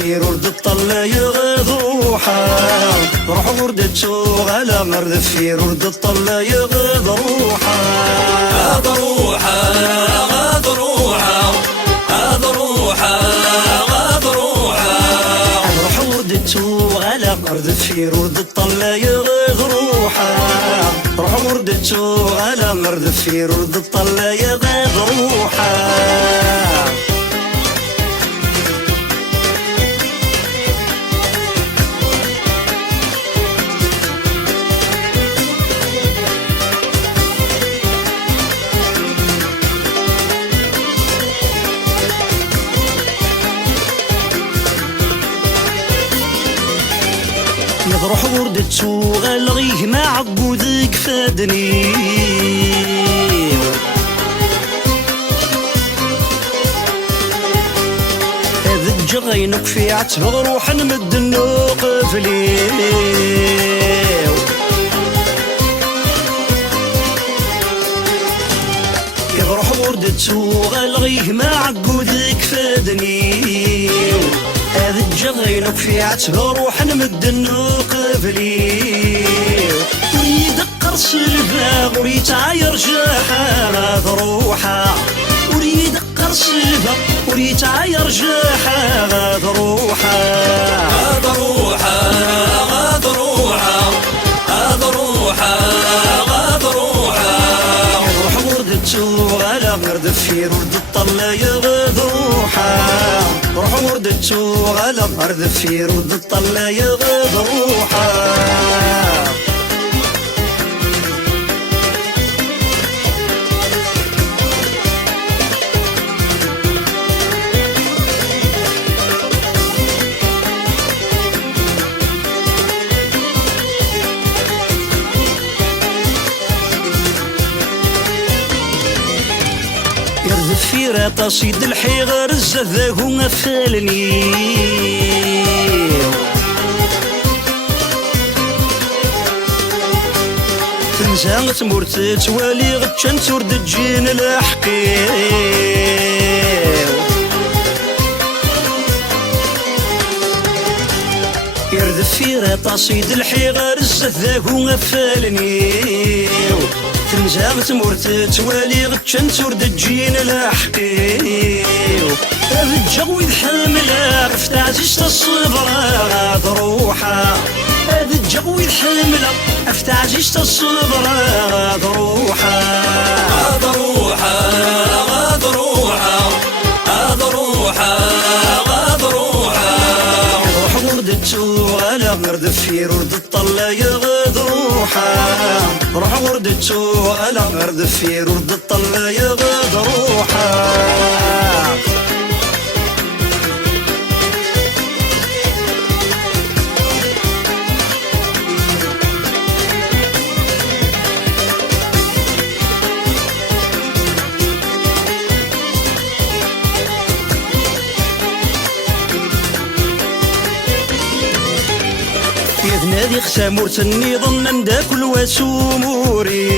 دفير ورد الطل يغض روحا روح وردتو على غير دفير ورد الطل يغض روحا غض روحا غض روحا غض روحا غض روحا روح وردتو على غير دفير ورد الطل يغض روحا روح وردتو على غير دفير ورد الطل يغض روحا يضرح وردتو غالغيه ما عقودك فادني هذا الجغينك في عتبغ روح نمد النوق فليو يضرح وردتو غالغيه ما عقودك فادني هذا الجغينك في عتبه روح نمد النوق فليو ويدقر سلفا ويتعاير جاحا غاض روحا ويدقر سلفا ويتعاير جاحا غاض روحا غض روحا غض روحا غض روحا غض روحا روح وردتو على غير دفير ورد الطل يغض روحا روح وردتو على غير دفير ورد الطل يغض روحا يرد في راطا صيد الحيغر الزذاق وغفالني تنسى تمرت توالي غتشان تورد تجين الحقيو يرد في راطا صيد الحيغر الزذاق وغفالني تنزا تمرت توالي غتشان تورد تجين الحقيو الرجا ويد حاملة عرفت عزيزة الصبر غاض روحا الرجا ويد حاملة عرفت عزيزة الصبر غاض روحا غض روحا غض روحا غض روحا غض روحا روح وردتو على غير دفير ورد الطل يغض روحا روح وردتو على غير دفير ورد الطل يغض روحا يذنادي خسامور تني ظنن داكل واسوموريس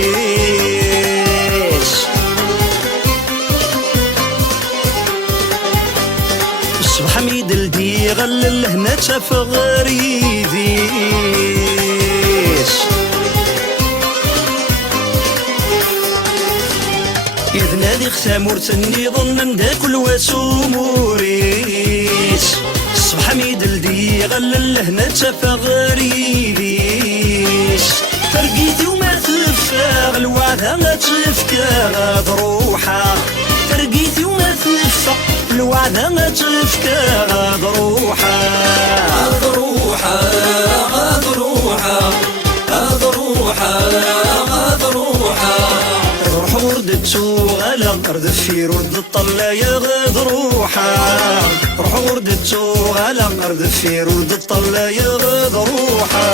الصبح ميد الدي غلل هنا تشاف غريذيس يذنادي خسامور تني ظنن داكل واسوموريس الصبح ميد الدي غلل هنا تشاف غريبيس ترقيتي وما تفاغ الوعدة ما تفكى غاض روحا ترقيتي وما تفاغ الوعدة ما تفكى غاض روحا غض روحا غض روحا غض روحا غض روحا روح وردتو على غير دفير ورد الطل يغض روحا روح وردتو على غير دفير ورد الطل يغض روحا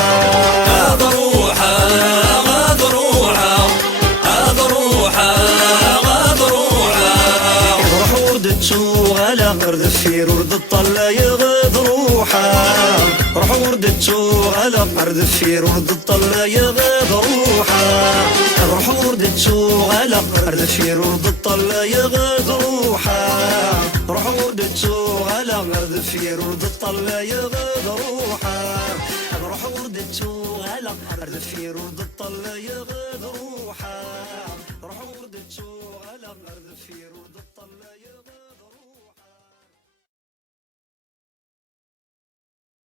غض روحا غض روحا غض روحا غض روحا روح وردتو على غير دفير ورد الطل يغض روحا روح وردتو على غير دفير ورد الطل يغض روحا روح وردتو على غير دفير ورد الطل يغض روحا روح وردتو على غير ردفير ورد الطلة يغد روحه روح وردتو على ردفير ورد الطلة يغد روحه